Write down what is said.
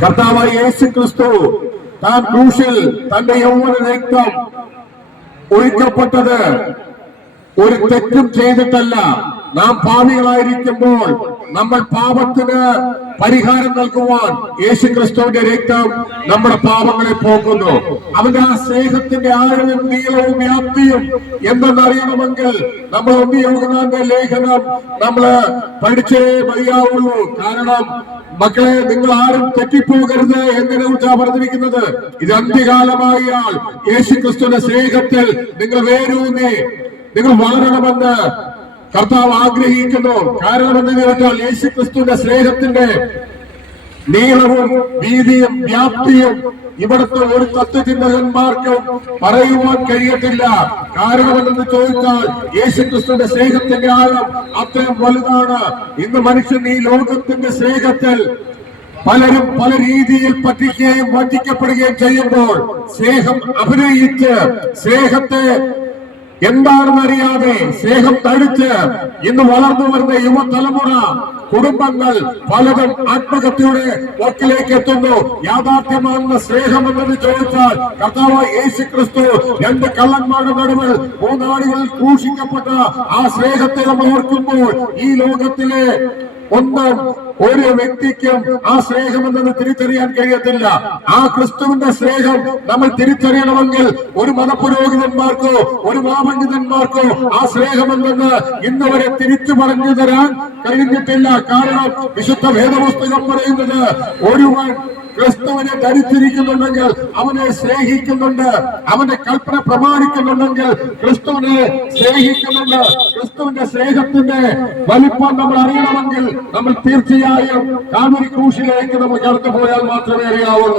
കർത്താവായ യേശു ക്രിസ്തു താൻ ക്രൂശിൽ തന്റെ യൗവന രക്തം ഒഴിക്കപ്പെട്ടത് ഒരു തെറ്റും ചെയ്തിട്ടല്ല. നാം പാപികളായിരിക്കുമ്പോൾ നമ്മൾ പാപത്തിന് പരിഹാരം നൽകുവാൻ യേശു ക്രിസ്തുവിന്റെ രക്തം നമ്മുടെ പാപങ്ങളെ പോക്കുന്നു. അവന്റെ ആ സ്നേഹത്തിന്റെ ആഴവും നീളവും വ്യാപ്തിയും എന്തെന്നറിയണമെങ്കിൽ നമ്മൾ യോഹന്നാന്റെ ലേഖനം നമ്മള് പഠിച്ചേ മതിയാവുള്ളൂ. കാരണം മക്കളെ, നിങ്ങൾ ആരും തെറ്റിപ്പോകരുത് എന്നതിനെ കുറിച്ചാ പറഞ്ഞിരിക്കുന്നത്. ഇത് അന്ത്യകാലമായാൽ യേശു ക്രിസ്തുവിന്റെ സ്നേഹത്തിൽ നിങ്ങൾ വേരൂന്നി നിങ്ങൾ വളരണമെന്ന് കർത്താവ് ആഗ്രഹിക്കുന്നു. കാരണം എന്തെന്ന് ചോദിച്ചാൽ യേശു ക്രിസ്തുവിന്റെ സ്നേഹത്തിന്റെ നീളവും വീതിയും വ്യാപ്തിയും ഇവിടുത്തെ ഒരു തത്വചിന്തകന്മാർക്കും പറയുവാൻ കഴിയത്തില്ല. കാരണം എന്തെന്ന് ചോദിച്ചാൽ യേശു ക്രിസ്തുവിന്റെ സ്നേഹത്തിന്റെ ആഴം അത്രയും വലുതാണ്. ഇന്ന് മനുഷ്യൻ ഈ ലോകത്തിന്റെ സ്നേഹത്തിൽ പലരും പല രീതിയിൽ പറ്റിക്കുകയും വഞ്ചിക്കപ്പെടുകയും ചെയ്യുമ്പോൾ സ്നേഹം അഭിനയിച്ച് സ്നേഹത്തെ എന്താണെന്നറിയാതെ സ്നേഹം തടിച്ച് ഇന്ന് വളർന്നു വരുന്ന യുവതലമുറ കുടുംബങ്ങൾ പലതും ആത്മഹത്യയുടെ വക്കിലേക്ക് എത്തുന്നു. യാഥാർത്ഥ്യമാണെന്ന സ്നേഹം എന്നത് ചോദിച്ചാൽ കർത്താവ് യേശു ക്രിസ്തു രണ്ട് കള്ളന്മാരുടെ നടുവിൽ മൂന്നാളുകളിൽ ക്രൂശിക്കപ്പെട്ട ആ സ്നേഹത്തെ നമ്മൾ ഓർക്കുമ്പോൾ ഈ ലോകത്തിലെ ഒരു വ്യക്തിക്കും ആ സ്നേഹം എന്നത് തിരിച്ചറിയാൻ കഴിയത്തില്ല. ആ ക്രിസ്തുവിന്റെ സ്നേഹം നമ്മൾ തിരിച്ചറിയണമെങ്കിൽ ഒരു മതപുരോഹിതന്മാർക്കോ ഒരു മാപണ്ഡിതന്മാർക്കോ ആ സ്നേഹം എന്തെന്ന് ഇന്നുവരെ തിരിച്ചു പറഞ്ഞു തരാൻ കഴിഞ്ഞിട്ടില്ല. കാരണം വിശുദ്ധ വേദപുസ്തകം പറയുന്നത് ഒരുവൻ ക്രിസ്തുവിനെ ധരിച്ചിരിക്കുന്നുണ്ടെങ്കിൽ അവനെ സ്നേഹിക്കുന്നുണ്ട്, അവന്റെ കൽപ്പന പ്രമാണിക്കുന്നുണ്ടെങ്കിൽ ക്രിസ്തുവിനെ സ്നേഹിക്കുന്നുണ്ട്. ക്രിസ്തുവിന്റെ സ്നേഹത്തിന്റെ വലിപ്പം നമ്മൾ അറിയണമെങ്കിൽ നമ്മൾ തീർച്ചയായും കാൽവരി ക്രൂശിലേക്ക് നമ്മൾ കടന്നു പോയാൽ മാത്രമേ അറിയാവുള്ളൂ.